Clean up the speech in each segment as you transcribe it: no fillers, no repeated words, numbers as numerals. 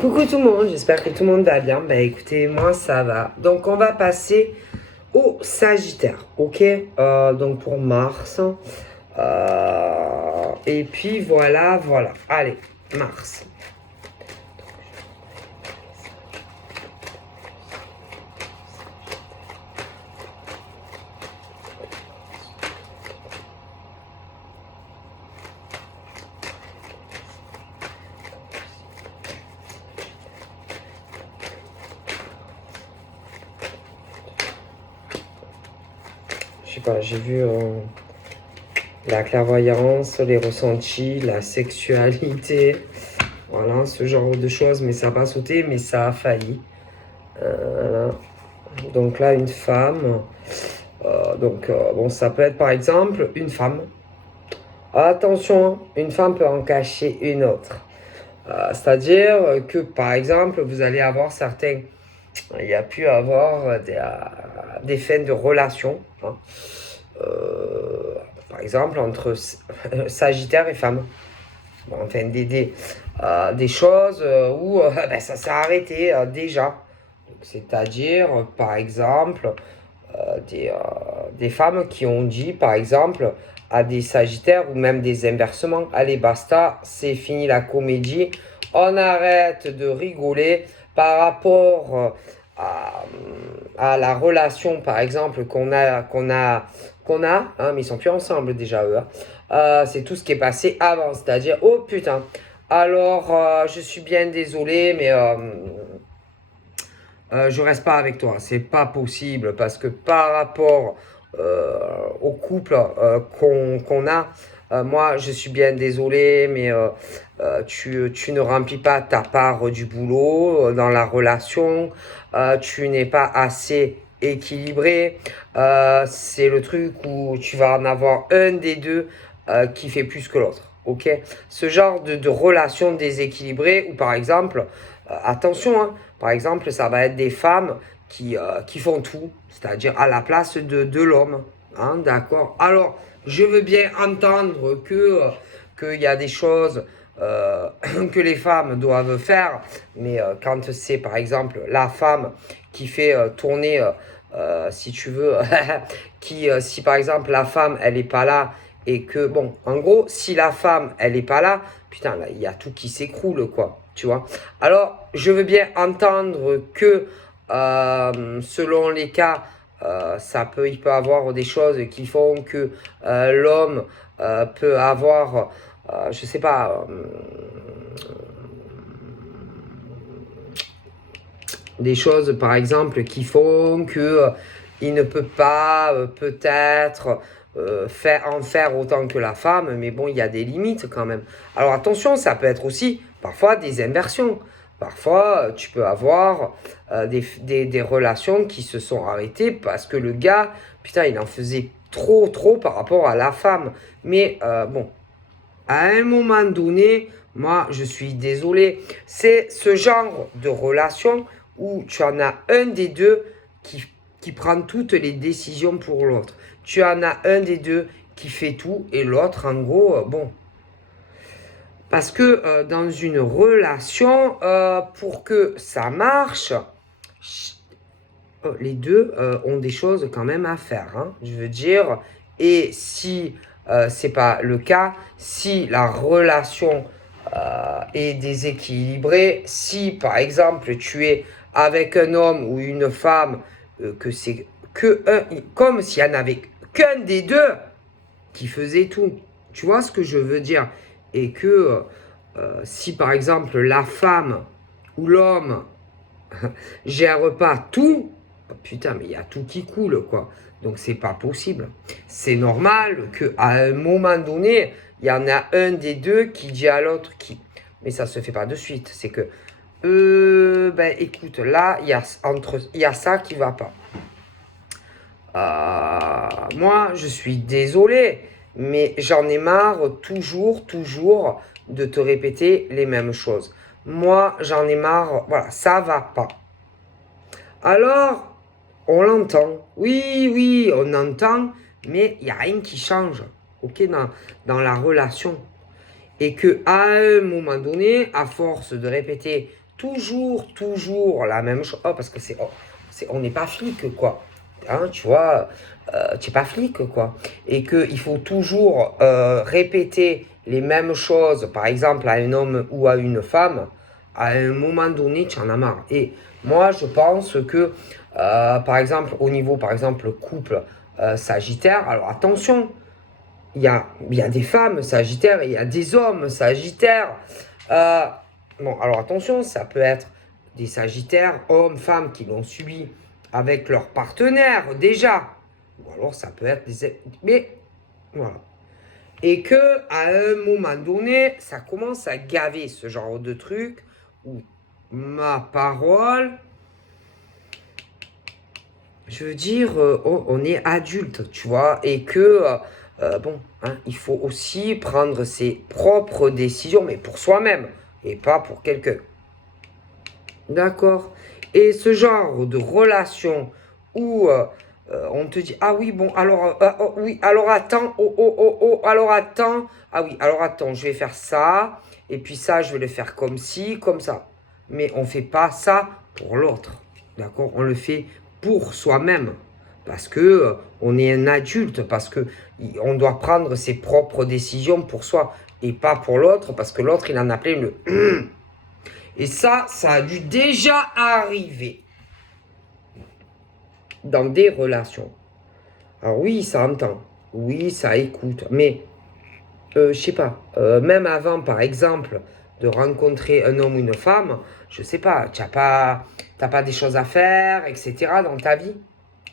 Coucou tout le monde, j'espère que tout le monde va bien. Bah écoutez, moi ça va. Donc on va passer au Sagittaire, ok. Donc pour Mars. Et puis voilà. Allez, Mars. Je sais pas, j'ai vu la clairvoyance, les ressentis, la sexualité, voilà, ce genre de choses, mais ça n'a pas sauté, mais ça a failli. Voilà. Donc là, une femme. Bon, ça peut être par exemple une femme. Attention, une femme peut en cacher une autre. C'est-à-dire que, par exemple, vous allez avoir certains... Il y a pu avoir des fins de relation, hein. Par exemple, entre Sagittaire et femme. Bon, enfin, des choses où ben, ça s'est arrêté déjà. C'est-à-dire, par exemple, des femmes qui ont dit, par exemple, à des Sagittaires ou même des inversements, allez, basta, c'est fini la comédie, on arrête de rigoler par rapport à la relation, par exemple, hein, mais ils sont plus ensemble déjà, eux. Hein. C'est tout ce qui est passé avant, c'est-à-dire, oh putain, alors je suis bien désolé, mais je reste pas avec toi. C'est pas possible parce que par rapport au couple qu'on a, moi je suis bien désolé, mais tu ne remplis pas ta part du boulot dans la relation. Tu n'es pas assez équilibré. C'est le truc où tu vas en avoir un des deux qui fait plus que l'autre. Ok, ce genre de relation déséquilibrée où par exemple, attention, hein, par exemple, ça va être des femmes qui font tout, c'est-à-dire à la place de l'homme. Hein, d'accord. Alors, je veux bien entendre qu'il y a des choses que les femmes doivent faire, mais quand c'est par exemple la femme qui fait tourner, si tu veux, si par exemple la femme elle n'est pas là et que, bon, en gros, si la femme elle n'est pas là, putain, là, il y a tout qui s'écroule, quoi, tu vois. Alors, je veux bien entendre que selon les cas, il peut avoir des choses qui font que l'homme peut avoir, je sais pas, des choses par exemple qui font que il ne peut pas peut-être en faire autant que la femme, mais bon, il y a des limites quand même. Alors attention, ça peut être aussi parfois des inversions. Parfois, tu peux avoir des relations qui se sont arrêtées parce que le gars, putain, il en faisait trop par rapport à la femme. Mais bon, à un moment donné, moi, je suis désolé, c'est ce genre de relation où tu en as un des deux qui prend toutes les décisions pour l'autre. Tu en as un des deux qui fait tout et l'autre, en gros, bon. Parce que dans une relation, pour que ça marche, les deux ont des choses quand même à faire. Hein, je veux dire, et si c'est pas le cas, si la relation est déséquilibrée, si par exemple tu es avec un homme ou une femme, que c'est que comme s'il n'y en avait qu'un des deux qui faisait tout. Tu vois ce que je veux dire? Et que si par exemple la femme ou l'homme gère pas tout, putain, mais il y a tout qui coule, quoi. Donc c'est pas possible. C'est normal qu'à un moment donné, il y en a un des deux qui dit à l'autre qui. Mais ça se fait pas de suite. C'est que, ben écoute, là, il y a ça qui va pas. Moi, je suis désolé, mais j'en ai marre toujours de te répéter les mêmes choses. Moi, j'en ai marre, voilà, ça va pas. Alors, on l'entend. Oui, on entend, mais il n'y a rien qui change, ok, dans la relation. Et que à un moment donné, à force de répéter toujours la même chose. Oh, parce que on n'est pas flic, quoi. Hein, tu vois, tu n'es pas flic, quoi. Et qu'il faut toujours répéter les mêmes choses, par exemple, à un homme ou à une femme, à un moment donné, tu en as marre. Et moi, je pense que, par exemple, au niveau, par exemple, couple sagittaire, alors attention, il y a des femmes sagittaires et il y a des hommes sagittaires. Bon, alors attention, ça peut être des sagittaires, hommes, femmes qui l'ont subi avec leur partenaire déjà. Ou alors ça peut être des... Mais voilà. Et que à un moment donné, ça commence à gaver ce genre de truc où ma parole, je veux dire, on est adulte, tu vois, et que, bon, hein, il faut aussi prendre ses propres décisions, mais pour soi-même, et pas pour quelqu'un. D'accord? Et ce genre de relation où on te dit, ah oui, bon, alors, oh, oui, alors attends, alors attends, ah oui, alors attends, je vais faire ça, et puis ça, je vais le faire comme ci, comme ça. Mais on ne fait pas ça pour l'autre, d'accord? On le fait pour soi-même, parce que on est un adulte, parce que on doit prendre ses propres décisions pour soi, et pas pour l'autre, parce que l'autre, il en a plein le... Et ça a dû déjà arriver dans des relations. Alors oui, ça entend. Oui, ça écoute. Mais, je sais pas, même avant, par exemple, de rencontrer un homme ou une femme, je sais pas, t'as pas des choses à faire, etc. dans ta vie.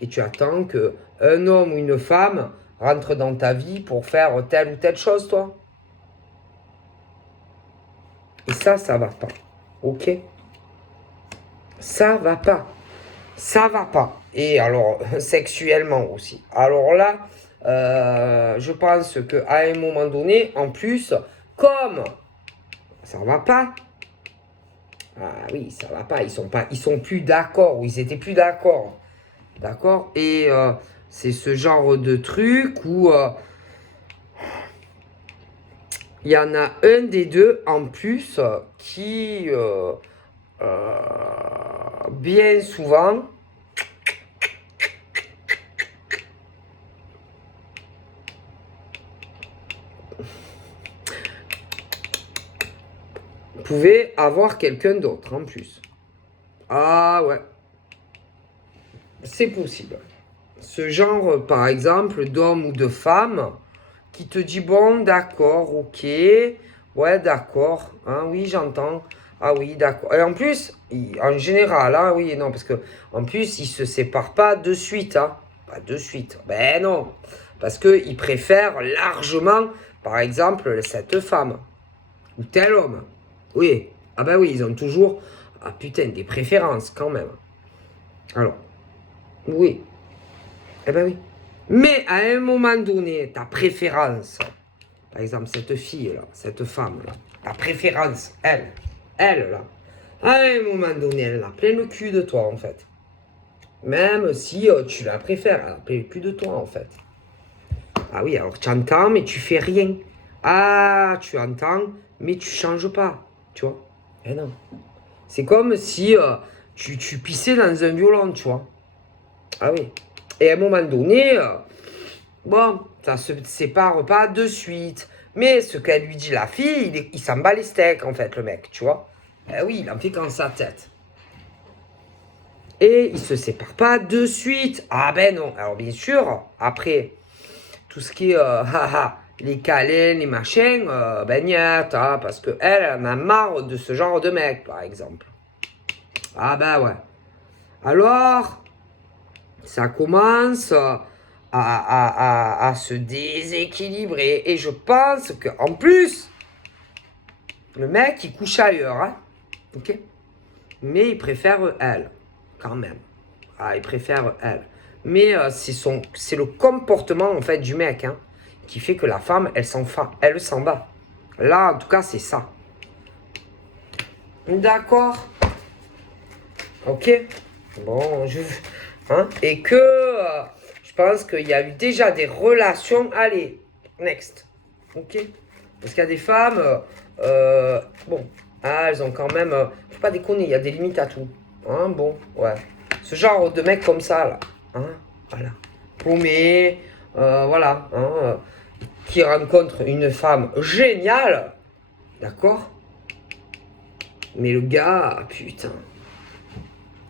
Et tu attends que un homme ou une femme rentre dans ta vie pour faire telle ou telle chose, toi. Et ça va pas. Ok? Ça va pas. Ça va pas. Et alors, sexuellement aussi. Alors là, je pense qu'à un moment donné, en plus, comme ça va pas, ah oui, ça va pas, ils sont plus d'accord, ou ils étaient plus d'accord. D'accord? Et c'est ce genre de truc où il y en a un des deux en plus qui, bien souvent, pouvait avoir quelqu'un d'autre en plus. Ah ouais, c'est possible. Ce genre, par exemple, d'homme ou de femme qui te dit, bon, d'accord, ok, ouais, d'accord, hein, oui, j'entends, ah oui, d'accord. Et en plus, en général, hein, oui, non, parce que en plus, ils se séparent pas de suite, hein, pas de suite. Ben non, parce qu'ils préfèrent largement, par exemple, cette femme ou tel homme. Oui, ah ben oui, ils ont toujours, ah putain, des préférences quand même. Alors, oui, eh ben oui. Mais à un moment donné, ta préférence, par exemple, cette fille-là, cette femme-là, ta préférence, elle, là, à un moment donné, elle a plein le cul de toi, en fait. Même si tu la préfères, elle a plein le cul de toi, en fait. Ah oui, alors tu entends, mais tu fais rien. Ah, tu entends, mais tu changes pas, tu vois. Eh non. C'est comme si tu pissais dans un violon, tu vois. Ah oui. Et à un moment donné, bon, ça se sépare pas de suite. Mais ce qu'elle lui dit, la fille, il s'en bat les steaks, en fait, le mec, tu vois. Eh oui, il en fait qu'en sa tête. Et il se sépare pas de suite. Ah ben non. Alors bien sûr, après, tout ce qui est les câlins, les machins, ben niet, hein, parce qu'elle en a marre de ce genre de mec, par exemple. Ah ben ouais. Alors, ça commence à se déséquilibrer. Et je pense qu'en plus, le mec, il couche ailleurs. Hein, ok? Mais il préfère elle, quand même. Ah, il préfère elle. Mais c'est le comportement, en fait, du mec, hein, qui fait que la femme, elle s'en bat. Là, en tout cas, c'est ça. D'accord? Ok? Bon, hein, et que je pense qu'il y a eu déjà des relations. Allez, next. Ok? Parce qu'il y a des femmes, bon, Ah, elles ont quand même... faut pas déconner, il y a des limites à tout. Hein, bon, ouais. Ce genre de mec comme ça, là. Hein, voilà. Paumé, voilà. Hein, qui rencontre une femme géniale. D'accord? Mais le gars, putain.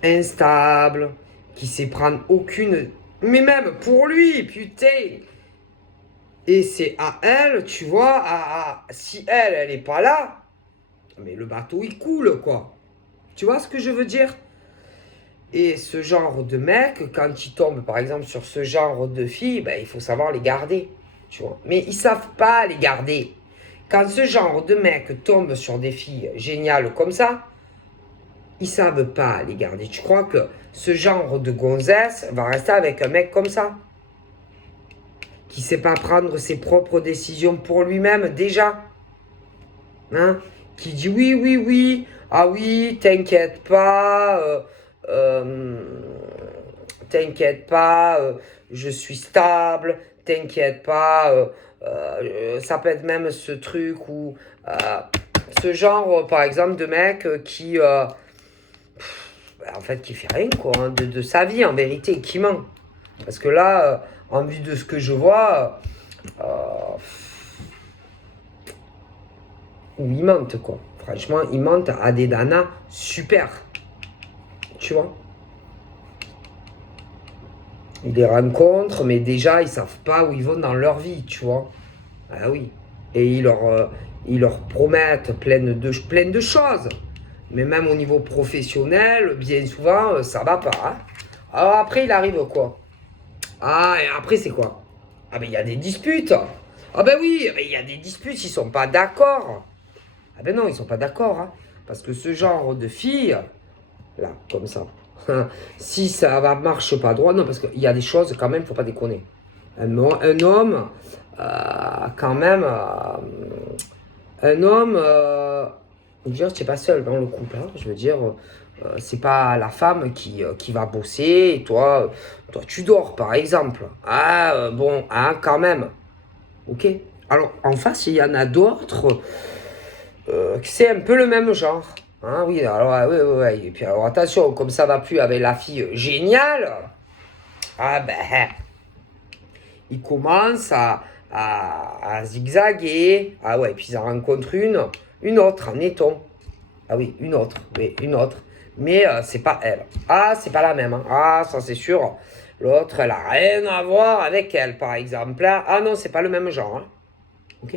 Instable. Qui sait prendre aucune... Mais même pour lui, putain. Et c'est à elle, tu vois, si elle est pas là, mais le bateau, il coule, quoi. Tu vois ce que je veux dire? Et ce genre de mec, quand il tombe, par exemple, sur ce genre de filles, ben, il faut savoir les garder, tu vois. Mais ils savent pas les garder. Quand ce genre de mec tombe sur des filles géniales comme ça, ils savent pas les garder. Tu crois que ce genre de gonzesse va rester avec un mec comme ça? Qui sait pas prendre ses propres décisions pour lui-même, déjà? Hein, qui dit oui, oui, oui, ah oui, euh, t'inquiète pas, je suis stable, t'inquiète pas, ça peut être même ce truc où, ce genre, par exemple, de mec qui, en fait, qui fait rien, quoi, hein, de sa vie, en vérité, qui ment. Parce que là, en vue de ce que je vois, il mente, quoi. Franchement, il mente à des nanas super. Tu vois? Ils les rencontrent, mais déjà, ils savent pas où ils vont dans leur vie, tu vois? Ah oui. Et ils leur promettent plein de choses. Mais même au niveau professionnel, bien souvent, ça va pas. Hein. Alors après, il arrive quoi? Ah, et après, c'est quoi? Ah ben, il y a des disputes. Ah ben oui, il y a des disputes, ils sont pas d'accord. Ah ben non, ils sont pas d'accord. Hein. Parce que ce genre de filles, là, comme ça. Si ça va marche pas droit, non, parce qu'il y a des choses quand même, faut pas déconner. Un homme, quand même, un homme, je veux dire, tu n'es pas seul dans le couple. Hein, je veux dire, c'est pas la femme qui va bosser et toi tu dors par exemple. Ah bon, hein, quand même. Ok. Alors en face, il y en a d'autres. C'est un peu le même genre. Hein, oui, alors, ouais, ouais, ouais. Et puis, alors, attention, comme ça va plus avec la fille géniale, ah ben, il commence à zigzaguer. Ah ouais, puis il en rencontre une autre, en éton. Ah oui, une autre, oui, une autre. Mais c'est pas elle. Ah, c'est pas la même. Hein. Ah, ça c'est sûr. L'autre, elle a rien à voir avec elle, par exemple. Ah non, c'est pas le même genre. Hein. Ok.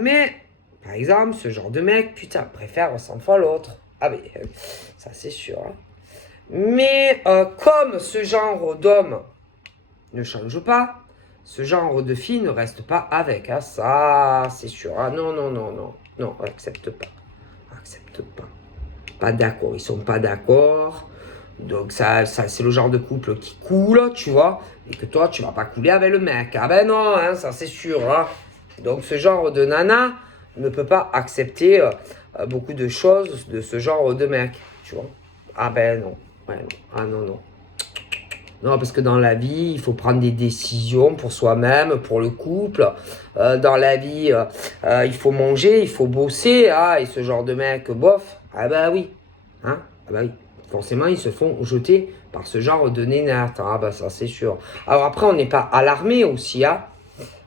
Mais, par exemple, ce genre de mec, putain, préfère 100 fois l'autre. Ah mais, ça c'est sûr. Hein. Mais comme ce genre d'homme ne change pas, ce genre de fille ne reste pas avec. Hein. Ça, c'est sûr. Ah non, non, non, non. Non, accepte pas. Accepte pas. Pas d'accord. Ils sont pas d'accord. Donc ça c'est le genre de couple qui coule, tu vois. Et que toi, tu vas pas couler avec le mec. Ah ben non, hein, ça c'est sûr. Hein. Donc ce genre de nana ne peut pas accepter beaucoup de choses de ce genre de mec, tu vois. Ah ben non. Ouais, non. Ah non, non. Non, parce que dans la vie, il faut prendre des décisions pour soi-même, pour le couple. Dans la vie, il faut manger, il faut bosser. Ah, et ce genre de mec, bof. Ah bah oui. Hein? Ah bah oui. Forcément, ils se font jeter par ce genre de nénate. Ah bah ça, c'est sûr. Alors après, on n'est pas alarmé aussi, hein?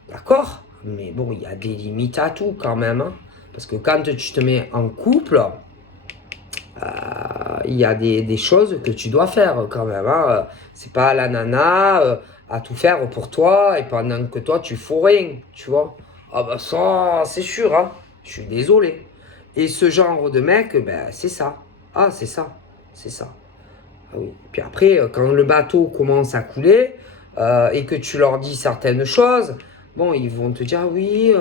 D'accord? Mais bon, il y a des limites à tout quand même. Hein? Parce que quand tu te mets en couple, il y a des choses que tu dois faire quand même. Hein. C'est pas la nana à tout faire pour toi et pendant que toi tu fous rien, tu vois. Ah bah ça, c'est sûr, hein. Je suis désolé. Et ce genre de mec, ben c'est ça. Ah, c'est ça. C'est ça. Ah oui. Puis après, quand le bateau commence à couler et que tu leur dis certaines choses, bon, ils vont te dire oui,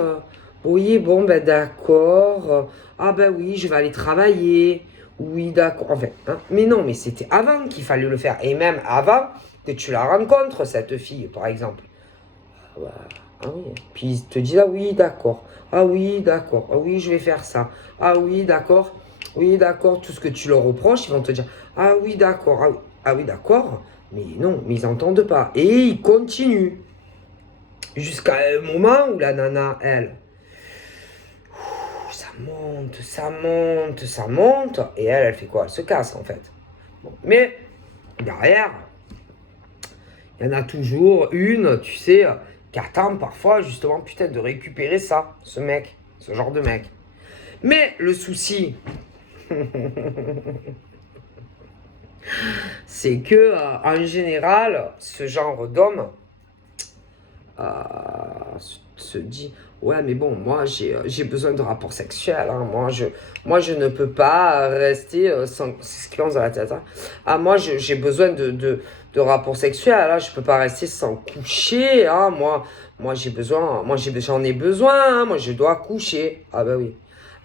oui, bon, ben d'accord. Ah ben oui, je vais aller travailler. Oui, d'accord. Enfin, hein. Mais non, mais c'était avant qu'il fallait le faire. Et même avant que tu la rencontres, cette fille, par exemple. Ah, bah, ah oui. Puis ils te disent, ah oui, d'accord. Ah oui, d'accord. Ah oui, je vais faire ça. Ah oui, d'accord. Oui, d'accord. Tout ce que tu leur reproches, ils vont te dire, ah oui, d'accord. Ah oui, d'accord. Mais non, mais ils n'entendent pas. Et ils continuent. Jusqu'à un moment où la nana, elle, ça monte, ça monte, ça monte. Et elle fait quoi? Elle se casse, en fait. Bon. Mais, derrière, il y en a toujours une, tu sais, qui attend parfois, justement, putain, de récupérer ça, ce mec, ce genre de mec. Mais, le souci, c'est que, en général, ce genre d'homme se dit, ouais, mais bon, moi, j'ai besoin de rapports sexuels. Hein. Moi, je ne peux pas rester sans... C'est ce qui lance dans la tête. Hein. Ah, moi, j'ai besoin de rapports sexuels. Là, je peux pas rester sans coucher. Hein. Moi j'ai besoin... j'en ai besoin. Hein. Moi, je dois coucher. Ah, bah oui.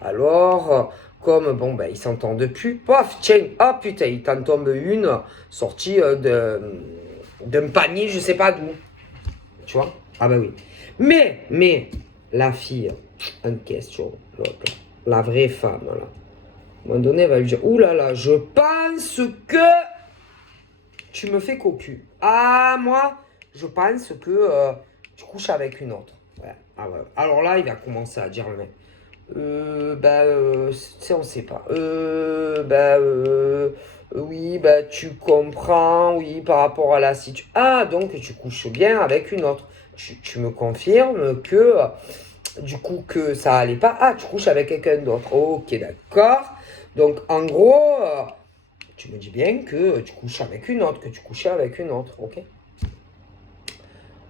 Alors... comme, bon, ben, ils s'entendent plus, paf, tiens, ah putain, il t'en tombe une sortie d'un panier, je sais pas d'où. Tu vois? Ah bah oui. Mais, la fille en question, l'autre, la vraie femme, là, à un moment donné, elle va lui dire, ouh là là, je pense que tu me fais cocu. Ah, moi, je pense que tu couches avec une autre. Ouais. Ah ouais. Alors là, il va commencer à dire le mec. Tu sais, on sait pas. Oui, tu comprends, oui, par rapport à la situation. Ah, donc tu couches bien avec une autre. Tu me confirmes que, du coup, que ça allait pas. Ah, tu couches avec quelqu'un d'autre. Ok, d'accord. Donc, en gros, tu me dis bien que tu couches avec une autre, que tu couchais avec une autre, ok?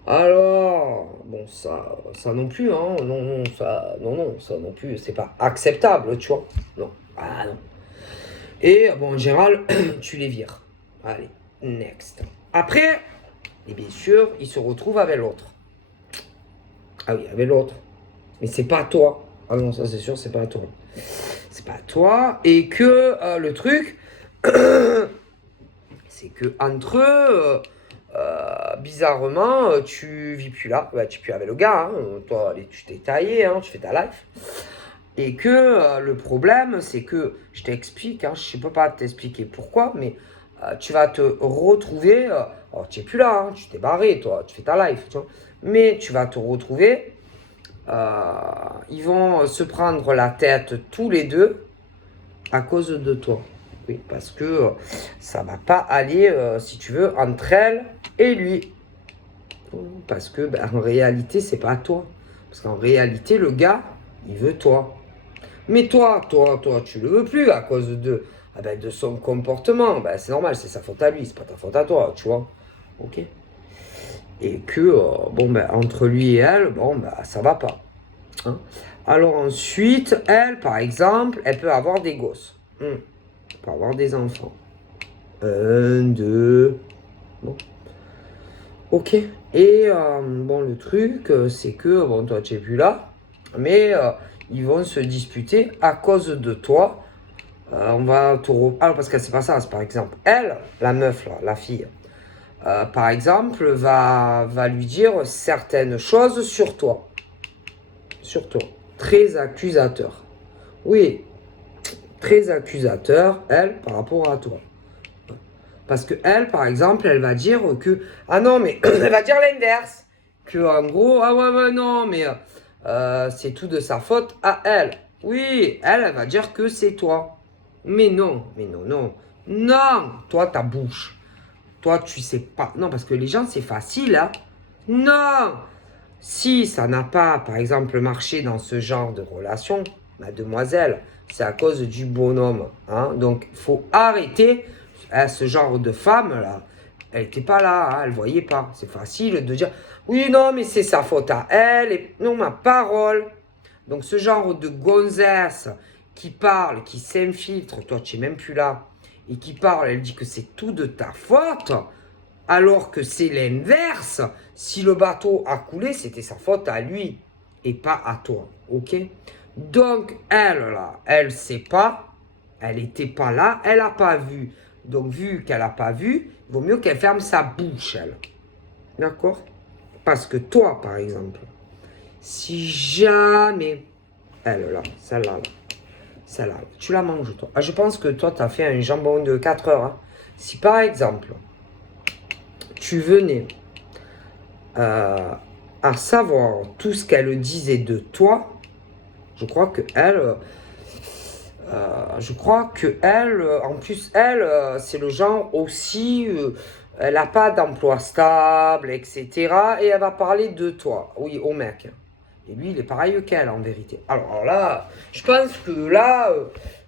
Alors, bon, ça non plus, hein, non, ça non plus, c'est pas acceptable, tu vois, non, ah non. Et bon, en général, tu les vires. Allez, next. Après, et bien sûr, il se retrouve avec l'autre. Ah oui, avec l'autre. Mais c'est pas toi. Ah non, ça c'est sûr, c'est pas à toi. C'est pas à toi. Et que le truc, c'est que entre eux, bizarrement, tu vis plus là. Tu vis plus avec le gars. Hein. Toi, allez, tu t'es taillé, hein, tu fais ta life. Et que le problème, c'est que, je t'explique, hein, je ne peux pas t'expliquer pourquoi, mais tu vas te retrouver, alors tu n'es plus là, hein, tu t'es barré, toi, tu fais ta life, tu vois, mais tu vas te retrouver, ils vont se prendre la tête tous les deux à cause de toi. Oui, parce que ça ne va pas aller, si tu veux, entre elle et lui. Parce que, en réalité, c'est pas toi. Parce qu'en réalité, le gars, il veut toi. Mais toi, tu le veux plus à cause de son comportement. C'est normal, c'est sa faute à lui, c'est pas ta faute à toi, tu vois. Ok. Et que, entre lui et elle, ça va pas. Hein. Alors ensuite, elle, par exemple, elle peut avoir des gosses. Elle peut avoir des enfants. Un, deux. Bon. Ok. Et le truc, c'est que, bon, toi, tu n'es plus là. Mais ils vont se disputer à cause de toi. On va te Alors, parce que c'est pas ça, c'est par exemple, elle, la meuf, là, la fille, par exemple, va lui dire certaines choses sur toi. Sur toi. Très accusateur. Oui, très accusateur, elle, par rapport à toi. Parce que elle, par exemple, elle va dire que... Ah non, mais elle va dire l'inverse. Que en gros, ah ouais, non, mais c'est tout de sa faute à elle. Oui, elle va dire que c'est toi. Mais non, non. Non, toi, ta bouche. Toi, tu sais pas. Non, parce que les gens, c'est facile, hein. Non. Si ça n'a pas, par exemple, marché dans ce genre de relation, mademoiselle, c'est à cause du bonhomme. Hein. Donc, il faut arrêter ce genre de femme-là. Elle n'était pas là, hein, elle ne voyait pas. C'est facile de dire, oui, non, mais c'est sa faute à elle. Et... Non, ma parole. Donc, ce genre de gonzesse qui parle, qui s'infiltre, toi, tu n'es même plus là, et qui parle, elle dit que c'est tout de ta faute, alors que c'est l'inverse. Si le bateau a coulé, c'était sa faute à lui et pas à toi. Ok? Donc, elle, là, elle sait pas, elle n'était pas là, elle n'a pas vu. Donc, vu qu'elle n'a pas vu, il vaut mieux qu'elle ferme sa bouche, elle. D'accord? Parce que toi, par exemple, si jamais, elle, là, celle-là, tu la manges, toi. Ah, je pense que toi, tu as fait un jambon de 4 heures. Hein. Si, par exemple, tu venais à savoir tout ce qu'elle disait de toi, Je crois que elle, en plus, elle, c'est le genre aussi, elle n'a pas d'emploi stable, etc. Et elle va parler de toi, oui, au mec. Et lui, il est pareil qu'elle, en vérité. Alors là, je pense que là,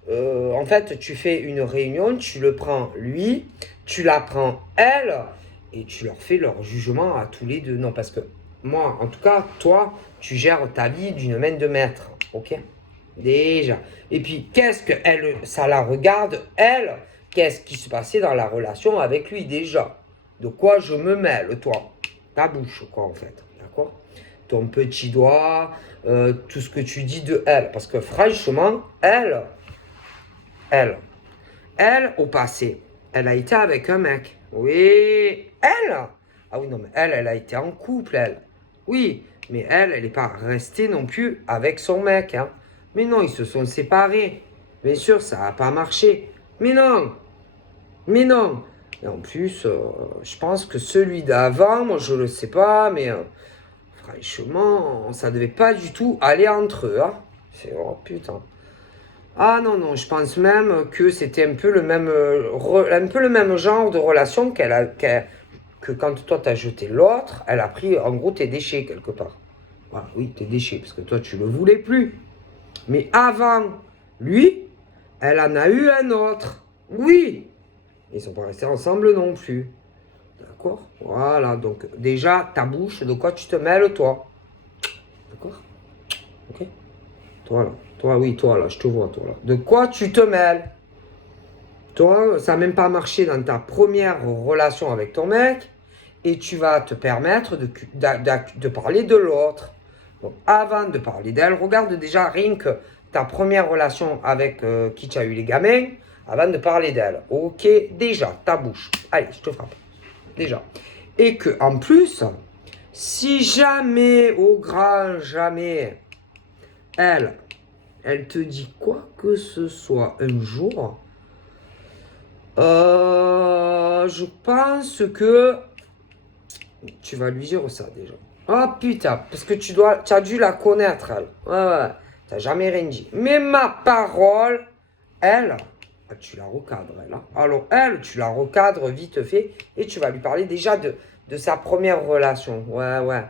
en fait, tu fais une réunion, tu le prends lui, tu la prends elle, et tu leur fais leur jugement à tous les deux. Non, parce que moi, en tout cas, toi, tu gères ta vie d'une main de maître, ok? Déjà. Et puis, qu'est-ce que elle, ça la regarde, elle, qu'est-ce qui se passait dans la relation avec lui déjà? De quoi je me mêle, toi? Ta bouche, quoi, en fait. D'accord? Ton petit doigt, tout ce que tu dis de elle. Parce que franchement, elle, elle, au passé, elle a été avec un mec. Oui, elle. Ah oui, non, mais elle a été en couple, elle. Oui, mais elle n'est pas restée non plus avec son mec, hein. Mais non, ils se sont séparés. Bien sûr, ça n'a pas marché. Mais non, mais non. Et en plus, je pense que celui d'avant, moi je le sais pas, mais franchement, ça devait pas du tout aller entre eux, hein. C'est, oh putain. Ah non, non, je pense même que c'était un peu le même, un peu le même genre de relation que quand toi t'as jeté l'autre, elle a pris en gros tes déchets quelque part. Voilà, oui, tes déchets, parce que toi tu le voulais plus. Mais avant lui, elle en a eu un autre. Oui, ils sont pas restés ensemble non plus. D'accord? Voilà, donc déjà ta bouche, de quoi tu te mêles toi? D'accord? Ok? Toi là, toi oui, toi là, je te vois toi là. De quoi tu te mêles? Toi, ça n'a même pas marché dans ta première relation avec ton mec et tu vas te permettre de parler de l'autre. Donc, avant de parler d'elle, regarde déjà rien que ta première relation avec qui tu as eu les gamins avant de parler d'elle. Ok, déjà, ta bouche. Allez, je te frappe. Déjà. Et que, en plus, si jamais, au grand jamais, elle te dit quoi que ce soit un jour, je pense que tu vas lui dire ça déjà. Oh putain, parce que tu as dû la connaître, elle. Ouais, ouais, t'as jamais rien dit. Mais ma parole, elle, tu la recadres, elle. Hein. Alors, elle, tu la recadres vite fait et tu vas lui parler déjà de sa première relation. Ouais, ouais.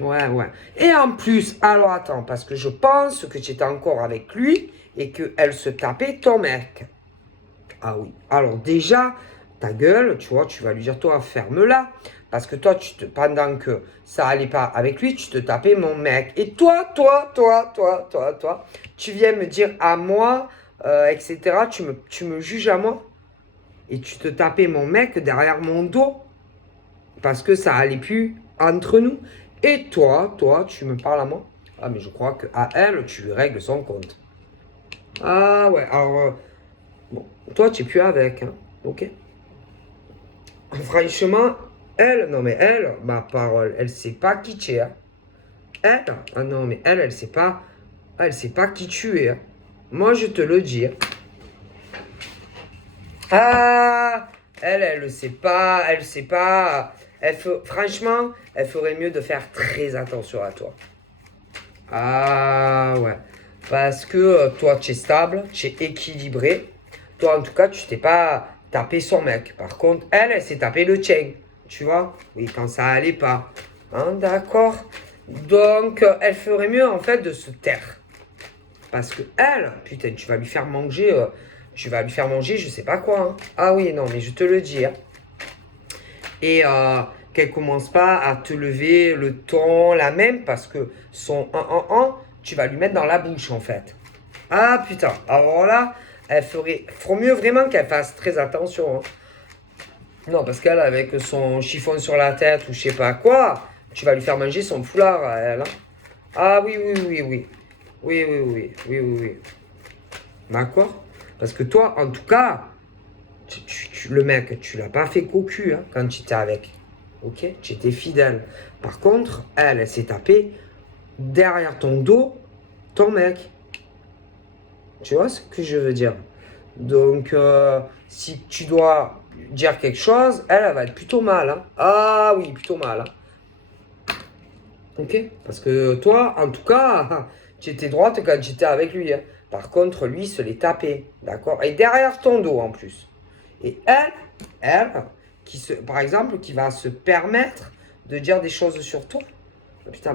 Ouais, ouais. Et en plus, alors attends, parce que je pense que tu étais encore avec lui et qu'elle se tapait ton mec. Ah oui. Alors déjà, ta gueule, tu vois, tu vas lui dire, toi, ferme-la. Parce que toi, pendant que ça allait pas avec lui, tu te tapais mon mec. Et toi, tu viens me dire à moi, etc. Tu me juges à moi. Et tu te tapais mon mec derrière mon dos. Parce que ça allait plus entre nous. Et toi, tu me parles à moi. Ah, mais je crois que à elle, tu lui règles son compte. Ah ouais, alors, bon, toi, tu es plus avec, hein, ok? Franchement, elle, non mais elle, ma parole, elle sait pas qui tu es, hein. Elle, ah non mais elle sait pas qui tu es, hein. Moi, je te le dis, hein. Ah, elle le sait pas, elle sait pas. Franchement, elle ferait mieux de faire très attention à toi. Ah ouais. Parce que toi, tu es stable, tu es équilibré. Toi, en tout cas, tu t'es pas tapé son mec. Par contre, elle s'est tapé le tien. Tu vois? Oui, quand ça allait pas. Hein, d'accord? Donc, elle ferait mieux, en fait, de se taire. Parce que elle, putain, tu vas lui faire manger, je sais pas quoi, hein. Ah oui, non, mais je te le dis, hein. Et qu'elle commence pas à te lever le ton, la même, parce que son tu vas lui mettre dans la bouche en fait. Ah putain, alors là, ferait mieux vraiment qu'elle fasse très attention, hein. Non, parce qu'elle, avec son chiffon sur la tête ou je sais pas quoi, tu vas lui faire manger son foulard à elle, hein. Ah oui, oui, oui, oui. Oui, oui, oui, oui, oui, oui. D'accord? Parce que toi, en tout cas, le mec, tu l'as pas fait cocu hein, quand tu étais avec. Ok? Tu étais fidèle. Par contre, elle s'est tapée derrière ton dos ton mec. Tu vois ce que je veux dire? Donc, si tu dois dire quelque chose, elle va être plutôt mal. Hein. Ah oui, plutôt mal. Hein. Ok? Parce que toi, en tout cas, Tu étais droite quand tu étais avec lui. Hein. Par contre, lui, il se l'est tapé. D'accord? Et derrière ton dos en plus. Et elle, par exemple, qui va se permettre de dire des choses sur toi. Putain,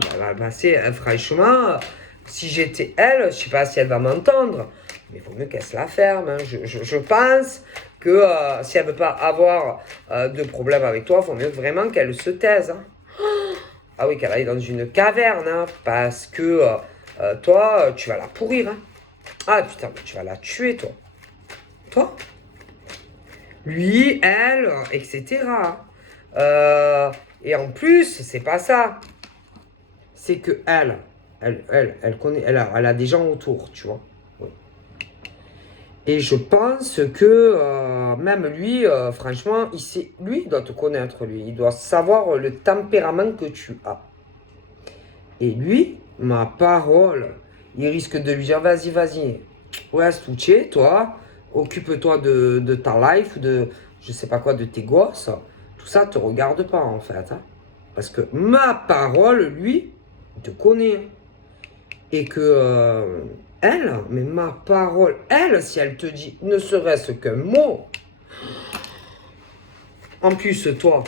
c'est franchement, si j'étais elle, je sais pas si elle va m'entendre, mais il vaut mieux qu'elle se la ferme. Hein. Je pense que si elle veut pas avoir de problème avec toi, il vaut mieux vraiment qu'elle se taise. Hein. Ah oui, qu'elle aille dans une caverne, hein, parce que toi, tu vas la pourrir. Hein. Ah putain, tu vas la tuer, toi. Toi, lui, elle, etc. Et en plus, c'est pas ça. C'est que elle connaît, elle a des gens autour, tu vois. Oui. Et je pense que même lui, franchement, lui, il doit te connaître, lui. Il doit savoir le tempérament que tu as. Et lui, ma parole, il risque de lui dire, vas-y, ouais, Stouché, toi, occupe-toi de ta life, de, je sais pas quoi, de tes gosses. Tout ça te regarde pas, en fait. Hein. Parce que ma parole, lui, il te connaît. Et que mais ma parole, elle, si elle te dit ne serait-ce qu'un mot, en plus, toi,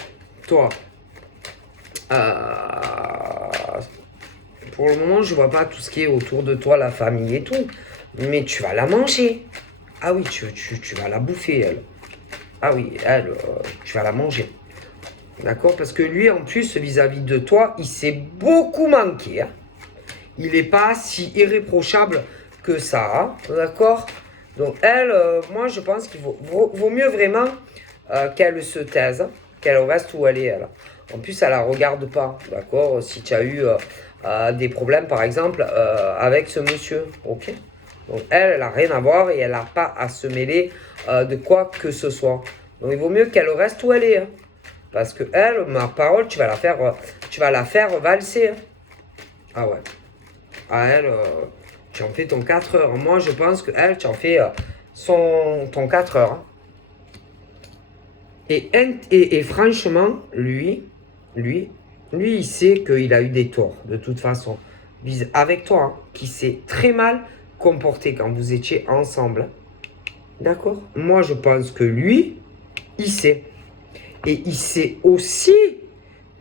pour le moment, je vois pas tout ce qui est autour de toi, la famille et tout, mais tu vas la manger. Ah oui, tu vas la bouffer, elle. Ah oui, elle, tu vas la manger. D'accord? Parce que lui, en plus, vis-à-vis de toi, il s'est beaucoup manqué. Hein. Il n'est pas si irréprochable que ça. Hein. D'accord? Donc, elle, moi, je pense qu'il vaut mieux vraiment qu'elle se taise, hein, qu'elle reste où elle est, elle. En plus, elle ne la regarde pas. D'accord? Si tu as eu des problèmes, par exemple, avec ce monsieur. Ok? Donc, elle n'a rien à voir et elle n'a pas à se mêler de quoi que ce soit. Donc, il vaut mieux qu'elle reste où elle est. Hein. Parce que elle, ma parole, tu vas la faire valser. Hein. Ah ouais. À elle, tu en fais ton 4 heures. Moi, je pense que elle, tu en fais ton 4 heures. Hein. Et franchement, lui, il sait qu'il a eu des torts, de toute façon. Avec toi, hein, qui s'est très mal comporté quand vous étiez ensemble. D'accord? Moi, je pense que lui, il sait. Et il sait aussi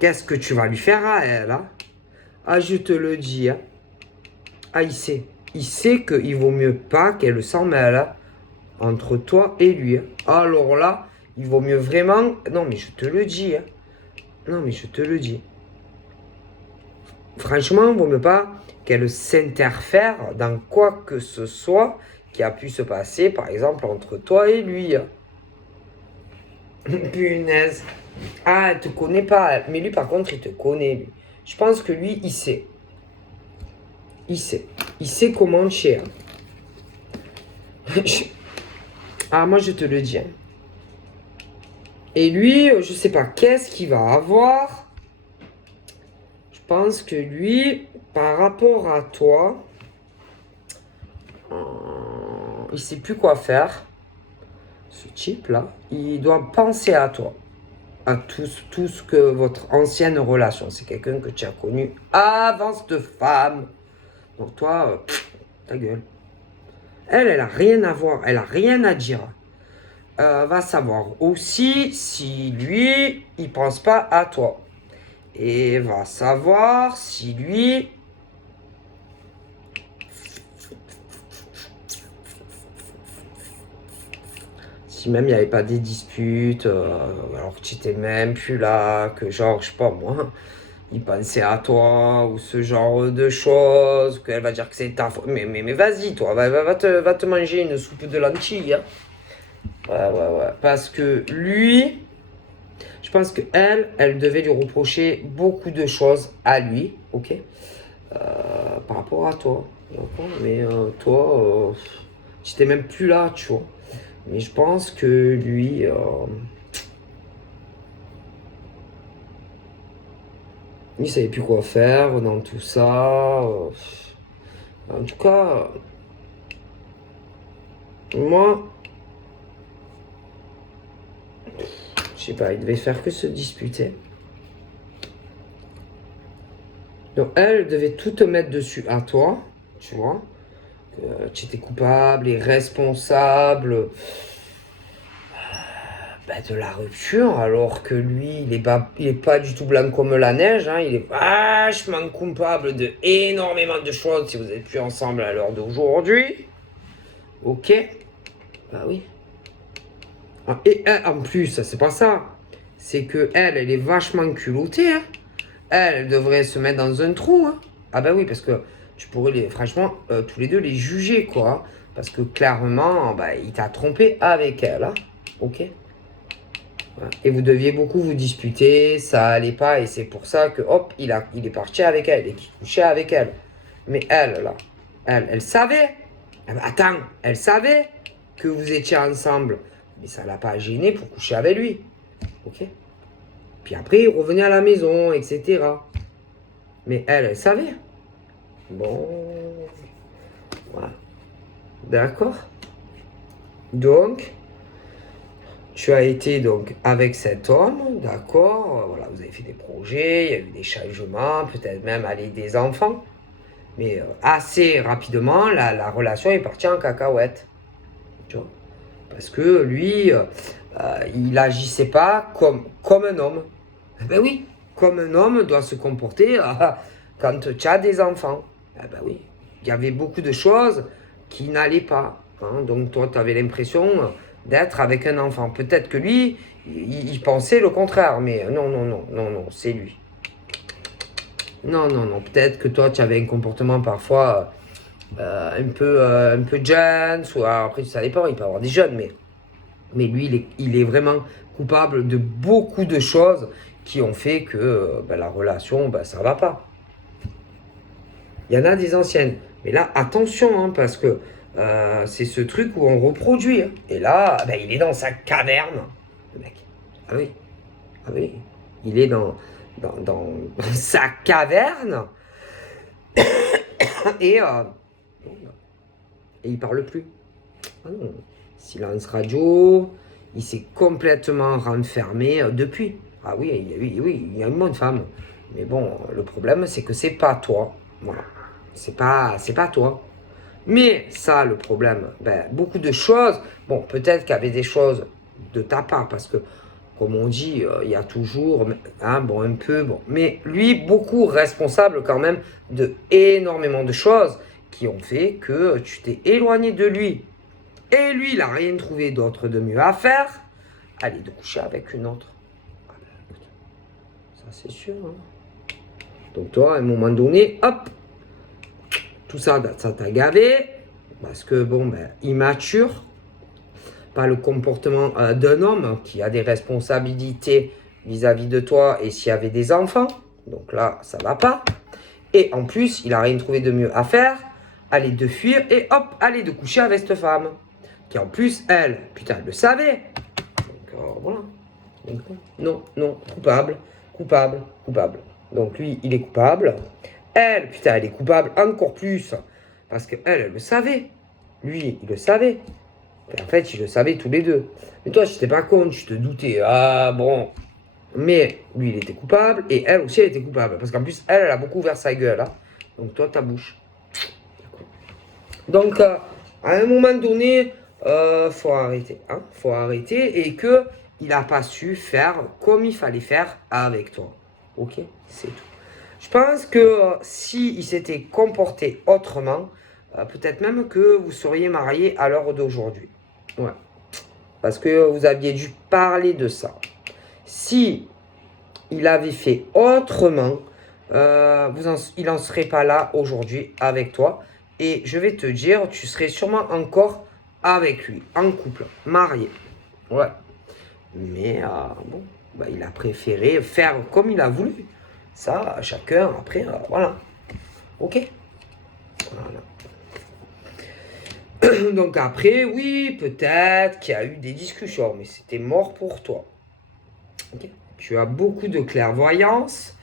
qu'est-ce que tu vas lui faire à elle. Hein? Ah, je te le dis. Hein? Ah, il sait. Il sait qu'il vaut mieux pas qu'elle s'en mêle hein, entre toi et lui. Hein. Alors là, il vaut mieux vraiment... Non, mais je te le dis. Hein. Non, mais je te le dis. Franchement, il vaut mieux pas qu'elle s'interfère dans quoi que ce soit qui a pu se passer, par exemple, entre toi et lui. Hein. Punaise. Ah, elle te connaît pas. Mais lui, par contre, il te connaît, lui. Je pense que lui, il sait. Il sait. Il sait comment chier. Hein. Ah, moi, je te le dis. Hein. Et lui, je sais pas qu'est-ce qu'il va avoir. Je pense que lui, par rapport à toi, il sait plus quoi faire. Ce type-là, il doit penser à toi. À tout ce que votre ancienne relation. C'est quelqu'un que tu as connu avant cette femme. Donc toi, ta gueule. Elle a rien à voir. Elle a rien à dire. Va savoir aussi si lui, il pense pas à toi. Et va savoir si lui... Si même il n'y avait pas des disputes, alors que tu n'étais même plus là, que genre, je sais pas moi, il pensait à toi, ou ce genre de choses, qu'elle va dire que c'est ta faute. Mais vas-y, toi, va te manger une soupe de lentilles. Hein. Ouais. Parce que lui, je pense que elle devait lui reprocher beaucoup de choses à lui, ok par rapport à toi. D'accord. Mais toi, tu n'étais même plus là, tu vois. Mais je pense que lui... il savait plus quoi faire dans tout ça. En tout cas, moi, je sais pas, il devait faire que se disputer. Donc elle devait tout te mettre dessus à toi. tu vois. Tu étais coupable et responsable de la rupture, alors que lui, il est pas du tout blanc comme la neige, hein, il est vachement coupable de énormément de choses si vous n'êtes plus ensemble à l'heure d'aujourd'hui. Ok. Bah oui. Et en plus, c'est pas ça. C'est que elle est vachement culottée. Hein. Elle devrait se mettre dans un trou. Hein. Ah bah oui, parce que tu pourrais franchement, tous les deux les juger, quoi. Parce que clairement, il t'a trompé avec elle. Hein. Ok. Voilà. Et vous deviez beaucoup vous disputer, ça allait pas, et c'est pour ça que, hop, il est parti avec elle, et qu'il couchait avec elle. Mais elle, là, elle savait. Attends, elle savait que vous étiez ensemble. Mais ça l'a pas gêné pour coucher avec lui. Ok. Puis après, il revenait à la maison, etc. Mais elle savait. Bon. Voilà. D'accord. Donc, tu as été donc avec cet homme, d'accord, voilà, vous avez fait des projets, il y a eu des changements, peut-être même aller des enfants. Mais assez rapidement, la relation est partie en cacahuète. Tu vois. Parce que lui, il agissait pas comme un homme. Eh ben oui, comme un homme doit se comporter quand tu as des enfants. Eh ben oui, il y avait beaucoup de choses qui n'allaient pas. Hein. Donc toi, tu avais l'impression d'être avec un enfant. Peut-être que lui, il pensait le contraire, mais non, non, non, non, non, c'est lui. Non, non, non. Peut-être que toi, tu avais un comportement parfois un peu jeune, soit après, ça dépend, il peut y avoir des jeunes, mais lui, il est vraiment coupable de beaucoup de choses qui ont fait que la relation, ça va pas. Il y en a des anciennes. Mais là, attention, hein, parce que c'est ce truc où on reproduit. Hein. Et là, il est dans sa caverne, le mec. Ah oui, ah oui. Il est dans sa caverne et, et il parle plus. Ah non. Silence radio, il s'est complètement renfermé depuis. Ah oui, oui, il y a une bonne femme. Mais bon, le problème, c'est que c'est pas toi. Voilà. C'est pas toi. Mais ça, le problème, beaucoup de choses. Bon, peut-être qu'il y avait des choses de ta part, parce que, comme on dit, il y a toujours, hein, bon, un peu, bon. Mais lui, beaucoup responsable quand même de énormément de choses qui ont fait que tu t'es éloigné de lui. Et lui, il n'a rien trouvé d'autre de mieux à faire. Allez, de coucher avec une autre. Ah ben, écoute, ça c'est sûr. Hein. Donc toi, à un moment donné, hop, tout ça, ça t'a gavé. Parce que, bon, immature. Pas le comportement d'un homme qui a des responsabilités vis-à-vis de toi et s'il y avait des enfants. Donc là, ça va pas. Et en plus, il n'a rien trouvé de mieux à faire. Aller de fuir et hop, aller de coucher avec cette femme. Qui en plus, elle, putain, elle le savait. Donc voilà. Donc, non, non, coupable, coupable, coupable. Donc lui, il est coupable. Elle, putain, elle est coupable encore plus. Parce qu'elle, elle le savait. Lui, il le savait. Et en fait, ils le savaient tous les deux. Mais toi, tu n'étais pas con, tu te doutais. Ah bon. Mais lui, il était coupable. Et elle aussi, elle était coupable. Parce qu'en plus, elle a beaucoup ouvert sa gueule. Hein. Donc toi, ta bouche. Donc, à un moment donné, faut arrêter. Hein, faut arrêter. Et que il n'a pas su faire comme il fallait faire avec toi. Ok, c'est tout. Je pense que si il s'était comporté autrement, peut-être même que vous seriez mariés à l'heure d'aujourd'hui. Ouais. Parce que vous aviez dû parler de ça. Si il avait fait autrement, il n'en serait pas là aujourd'hui avec toi. Et je vais te dire, tu serais sûrement encore avec lui, en couple, marié. Ouais. Mais bon, il a préféré faire comme il a voulu. Ça, chacun, après, voilà. Ok. Voilà. Donc après, oui, peut-être qu'il y a eu des discussions, mais c'était mort pour toi. Okay. Tu as beaucoup de clairvoyance,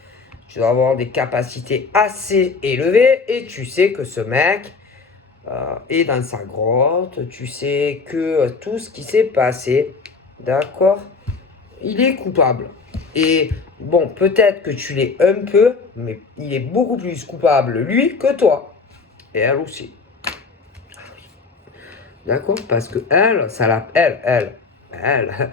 tu dois avoir des capacités assez élevées, et tu sais que ce mec est dans sa grotte, tu sais que tout ce qui s'est passé, d'accord, il est coupable. Et bon, peut-être que tu l'es un peu, mais il est beaucoup plus coupable, lui, que toi. Et elle aussi. D'accord? Parce que elle, ça la... Elle, elle,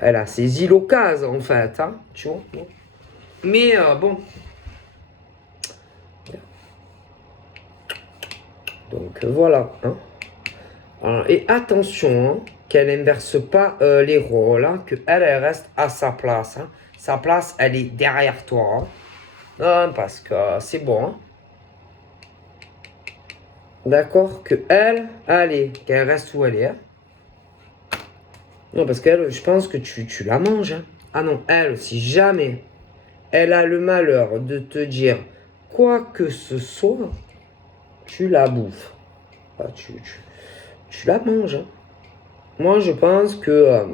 elle a saisi l'occasion, en fait, hein, tu vois. Mais bon. Donc voilà. Hein. Et attention, hein, qu'elle n'inverse pas les rôles, hein, qu'elle elle reste à sa place. Hein. Sa place, elle est derrière toi. Hein. Non, parce que c'est bon. Hein. D'accord? Que elle, allez, qu'elle reste où elle est. Hein. Non, parce qu'elle, je pense que tu la manges. Hein. Ah non, elle, si jamais elle a le malheur de te dire quoi que ce soit, tu la bouffes. Ah, tu la manges. Hein. Moi, je pense que...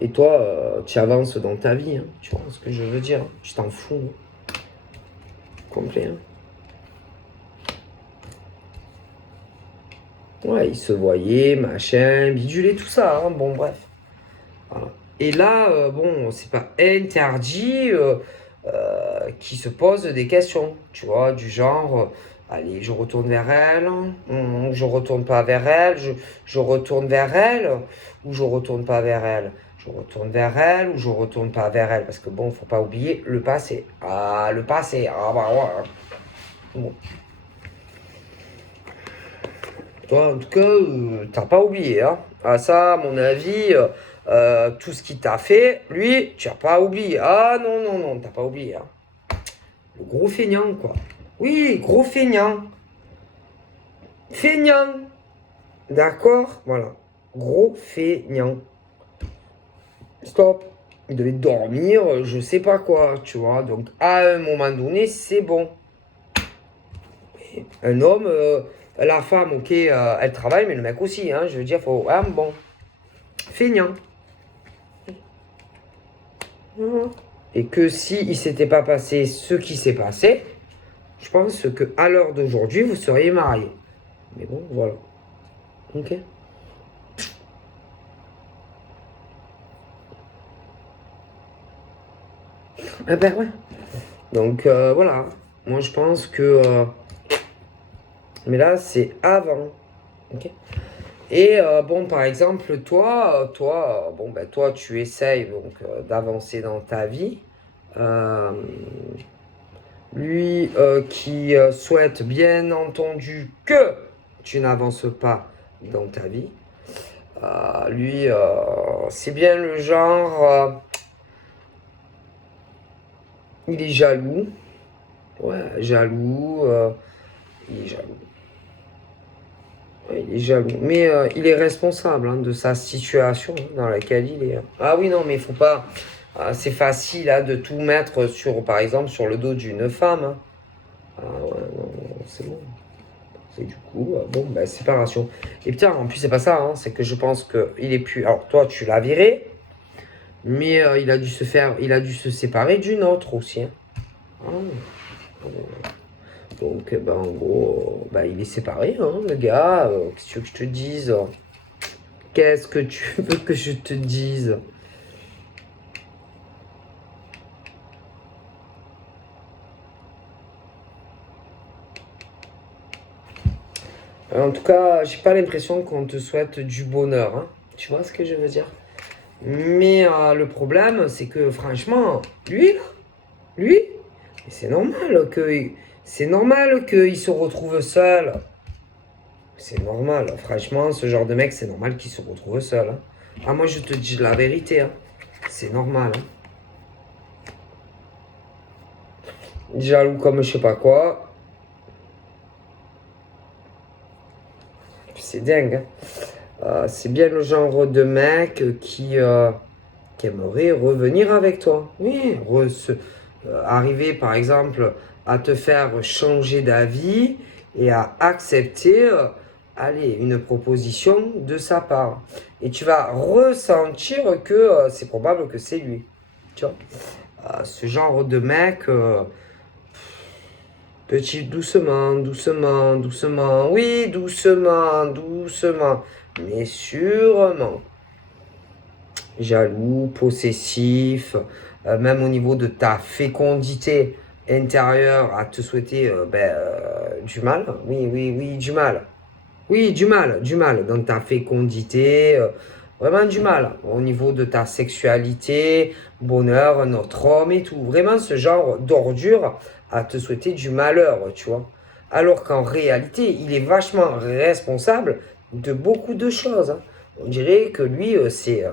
et toi, tu avances dans ta vie. Hein. Tu vois ce que je veux dire. Hein. Tu t'en fous. Hein. Complet. Hein. Ouais, ils se voyaient, machin, bidulé, tout ça. Hein. Bon, bref. Voilà. Et là, bon, c'est pas interdit qui se pose des questions. Tu vois, du genre... allez, je retourne vers elle, je retourne pas vers elle, je retourne vers elle, ou je retourne pas vers elle. Je retourne vers elle, ou je retourne pas vers elle. Parce que bon, faut pas oublier le passé. Ah, le passé, ah bah ouais. Bon. Toi, en tout cas, t'as pas oublié, hein. Ah ça, à mon avis, tout ce qu'il t'a fait, lui, tu as pas oublié. Ah non, non, non, t'as pas oublié, hein. Le gros feignant, quoi. Oui, gros feignant. Feignant. D'accord? Voilà. Gros feignant. Stop. Il devait dormir, je sais pas quoi, tu vois. Donc, à un moment donné, c'est bon. Un homme, la femme, ok, elle travaille, mais le mec aussi, hein. Je veux dire, faut... Ah, bon. Feignant. Et que si il s'était pas passé ce qui s'est passé, je pense que à l'heure d'aujourd'hui, vous seriez mariés. Mais bon, voilà. Ok. Eh ben ouais. Donc voilà. Moi je pense que. Mais là c'est avant. Ok. Et bon, par exemple, toi, bon ben toi tu essayes donc d'avancer dans ta vie. Euh, lui qui souhaite bien entendu que tu n'avances pas dans ta vie. Lui, c'est bien le genre, il est jaloux. Ouais, jaloux. Il est jaloux. Ouais, il est jaloux. Mais il est responsable hein, de sa situation hein, dans laquelle il est. Ah oui, non, mais il faut pas. C'est facile hein, de tout mettre sur, par exemple, sur le dos d'une femme. Hein. Ah ouais, non, non, c'est bon. Et du coup, bon, bah, séparation. Et putain, en plus, c'est pas ça, hein, c'est que je pense qu'il est plus. Alors, toi, tu l'as viré, mais il a dû se séparer d'une autre aussi. Hein. Ah. Donc, ben, en gros, ben, il est séparé, hein, le gars. Qu'est-ce que tu veux que je te dise? Qu'est-ce que tu veux que je te dise? En tout cas, j'ai pas l'impression qu'on te souhaite du bonheur. Hein. Tu vois ce que je veux dire? Mais le problème, c'est que franchement, lui, c'est normal qu'il se retrouve seul. C'est normal, franchement, ce genre de mec, c'est normal qu'il se retrouve seul. Hein. Ah, moi, je te dis la vérité. Hein. C'est normal. Hein. Jaloux comme je sais pas quoi. C'est dingue. Hein. C'est bien le genre de mec qui aimerait revenir avec toi. Oui, arriver par exemple à te faire changer d'avis et à accepter allez, une proposition de sa part. Et tu vas ressentir que c'est probable que c'est lui. Tu vois, ce genre de mec, petit, doucement, doucement, doucement, oui, doucement, doucement, mais sûrement. jaloux, possessif, même au niveau de ta fécondité intérieure, à te souhaiter du mal. Oui, oui, oui, du mal. Oui, du mal dans ta fécondité, vraiment du mal au niveau de ta sexualité, bonheur, notre homme et tout. Vraiment ce genre d'ordure à te souhaiter du malheur, tu vois. Alors qu'en réalité, il est vachement responsable de beaucoup de choses, hein. On dirait que lui, c'est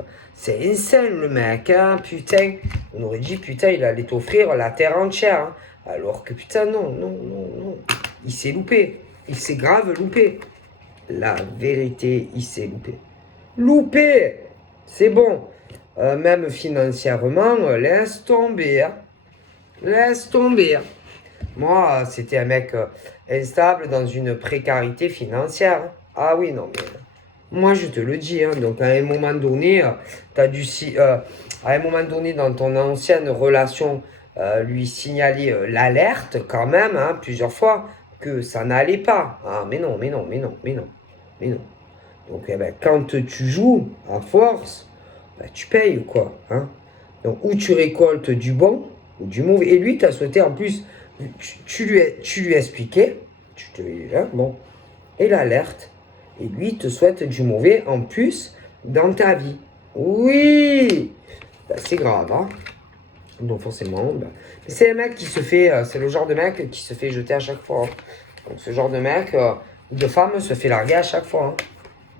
insane le mec, hein, putain. On aurait dit, putain, il allait t'offrir la terre entière, hein. Alors que putain, non, non, non, non. Il s'est loupé. Il s'est grave loupé. La vérité, il s'est loupé. Loupé. C'est bon. Même financièrement, laisse tomber, hein. Laisse tomber, hein. Moi, c'était un mec instable dans une précarité financière, hein. Ah oui, non, mais moi, je te le dis, hein. Donc, à un moment donné, t'as dû à un moment donné, dans ton ancienne relation, lui signaler l'alerte quand même, hein, plusieurs fois, que ça n'allait pas. Ah, mais non, mais non, mais non, mais non, mais non. Donc, eh ben, quand tu joues à force, ben, tu payes, quoi, hein. Donc, ou tu récoltes du bon ou du mauvais. Et lui, tu as souhaité, en plus, tu lui as expliqué, hein, bon, et l'alerte. Et lui, te souhaite du mauvais en plus dans ta vie. Oui, ben, c'est grave, hein. Donc forcément, ben, c'est un mec qui se fait, c'est le genre de mec qui se fait jeter à chaque fois, hein. Donc ce genre de mec, de femme se fait larguer à chaque fois, hein.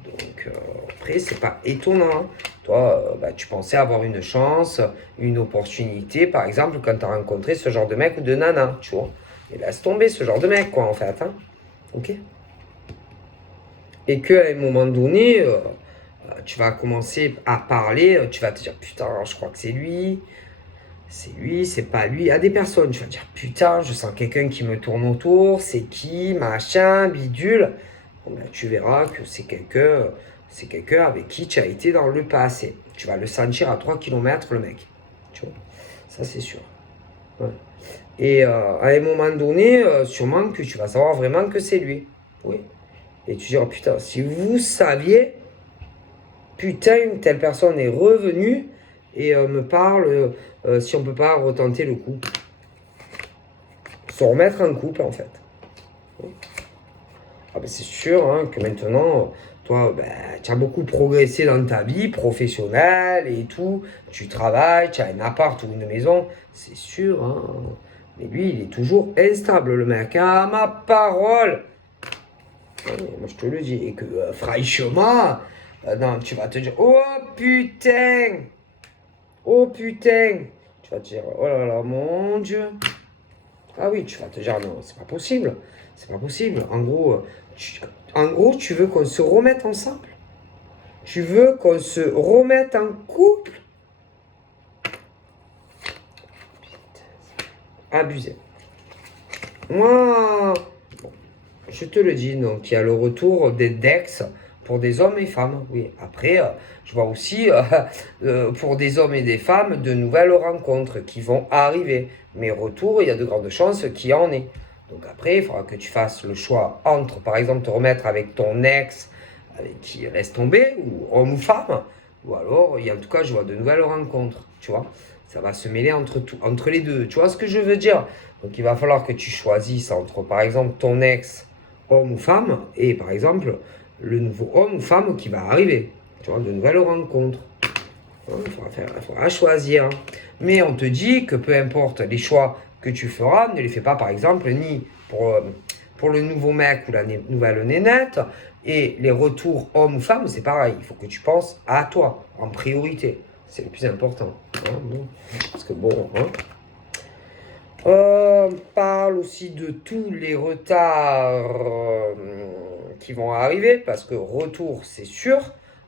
Donc après, c'est pas étonnant, hein. Toi, bah, tu pensais avoir une chance, une opportunité, par exemple, quand tu as rencontré ce genre de mec ou de nana, tu vois. Et laisse tomber ce genre de mec, quoi, en fait, hein. Ok. Et qu'à un moment donné, tu vas commencer à parler, tu vas te dire, putain, je crois que c'est lui, c'est pas lui. À des personnes, tu vas te dire, putain, je sens quelqu'un qui me tourne autour, c'est qui, machin, bidule. Bon, ben, tu verras que c'est quelqu'un avec qui tu as été dans le passé. Tu vas le sentir à 3 km, le mec. Tu vois, ça c'est sûr. Ouais. Et à un moment donné, sûrement que tu vas savoir vraiment que c'est lui. Oui. Et tu diras, putain, si vous saviez, putain, une telle personne est revenue et me parle si on peut pas retenter le coup. Se remettre en couple, en fait. Ah ben c'est sûr, hein, que maintenant, toi, ben, tu as beaucoup progressé dans ta vie professionnelle et tout. Tu travailles, tu as un appart ou une maison. C'est sûr, hein. Mais lui, il est toujours instable, le mec. Ah, ma parole! Ouais, moi, je te le dis. Et que, franchement, non, tu vas te dire, oh putain! Oh putain! Tu vas te dire, oh là là, mon Dieu! Ah oui, tu vas te dire, non, c'est pas possible. C'est pas possible. En gros, tu veux qu'on se remette ensemble. Tu veux qu'on se remette en couple. Abusé. Moi, bon, je te le dis, donc il y a le retour des Dex pour des hommes et femmes. Oui, après, je vois aussi pour des hommes et des femmes de nouvelles rencontres qui vont arriver. Mais retour, il y a de grandes chances qu'il y en ait. Donc après, il faudra que tu fasses le choix entre, par exemple, te remettre avec ton ex, avec qui laisse tomber, ou homme ou femme, ou alors, en tout cas, je vois de nouvelles rencontres, tu vois. Ça va se mêler entre les deux. Tu vois ce que je veux dire? Donc il va falloir que tu choisisses entre, par exemple, ton ex, homme ou femme, et par exemple, le nouveau homme ou femme qui va arriver. Tu vois, de nouvelles rencontres. Il faudra choisir. Mais on te dit que peu importe les choix que tu feras, ne les fais pas par exemple ni pour le nouveau mec ou la nouvelle nénette. Et les retours hommes ou femmes, c'est pareil. Il faut que tu penses à toi en priorité. C'est le plus important, hein, bon. Parce que bon, hein. On parle aussi de tous les retards qui vont arriver, parce que retour, c'est sûr.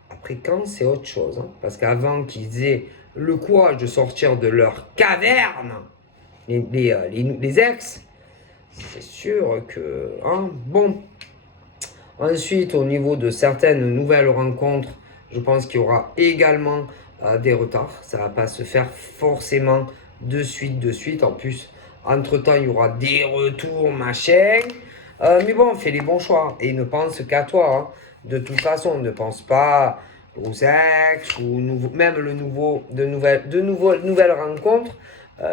Après, quand, c'est autre chose, hein. Parce qu'avant qu'ils aient le courage de sortir de leur caverne, les ex, c'est sûr que, hein, bon. Ensuite, au niveau de certaines nouvelles rencontres, je pense qu'il y aura également des retards. Ça ne va pas se faire forcément de suite. En plus, entre-temps, il y aura des retours, machin. Mais bon, fais les bons choix et ne pense qu'à toi, hein. De toute façon, ne pense pas aux ex, ou même de nouvelles rencontres.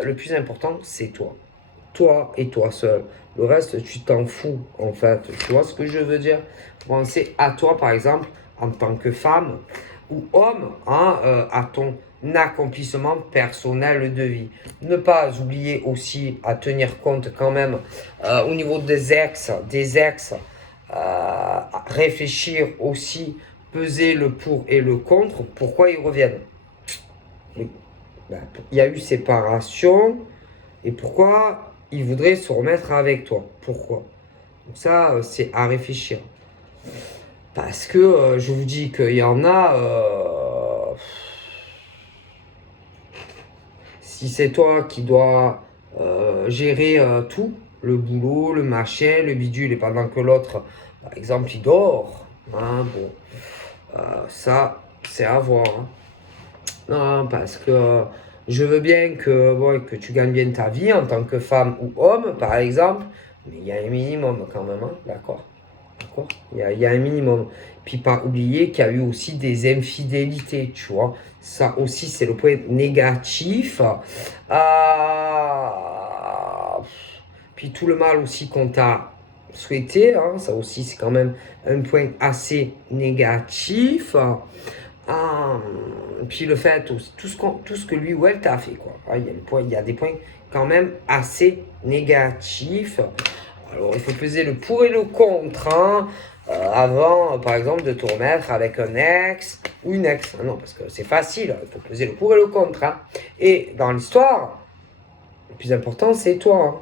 Le plus important, c'est toi. Toi et toi seul. Le reste, tu t'en fous, en fait. Tu vois ce que je veux dire? Penser à toi, par exemple, en tant que femme ou homme, hein, à ton accomplissement personnel de vie. Ne pas oublier aussi à tenir compte quand même au niveau des ex, réfléchir aussi, peser le pour et le contre, pourquoi ils reviennent. Oui. Ben, il y a eu séparation, et pourquoi ils voudraient se remettre avec toi. Pourquoi? Donc ça, c'est à réfléchir. Parce que je vous dis qu'il y en a... si c'est toi qui dois gérer tout, le boulot, le machin, le bidule, et pendant que l'autre, par exemple, il dort, hein, bon, ça, c'est à voir. Hein. Non, parce que je veux bien que, bon, que tu gagnes bien ta vie en tant que femme ou homme, par exemple, mais il y a un minimum quand même, hein, d'accord? D'accord? Il y a un minimum. Puis pas oublier qu'il y a eu aussi des infidélités, tu vois. Ça aussi, c'est le point négatif. Puis tout le mal aussi qu'on t'a souhaité, hein, ça aussi, c'est quand même un point assez négatif. Puis le fait, tout ce que lui ou elle t'a fait, quoi. Il y a des points quand même assez négatifs. Alors, il faut peser le pour et le contre, hein, avant, par exemple, de te remettre avec un ex ou une ex. Ah non, parce que c'est facile, il faut peser le pour et le contre. Hein. Et dans l'histoire, le plus important, c'est toi. Hein.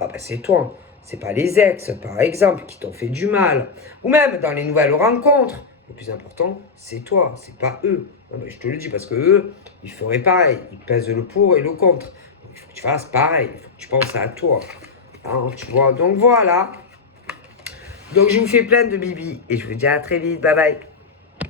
Ah ben, c'est toi. C'est pas les ex, par exemple, qui t'ont fait du mal. Ou même dans les nouvelles rencontres. Le plus important, c'est toi, c'est pas eux. Non, mais je te le dis parce que eux, ils feraient pareil. Ils pèsent le pour et le contre. Donc, il faut que tu fasses pareil. Il faut que tu penses à toi. Hein, tu vois, donc voilà. Donc je vous fais plein de bibi et je vous dis à très vite. Bye bye.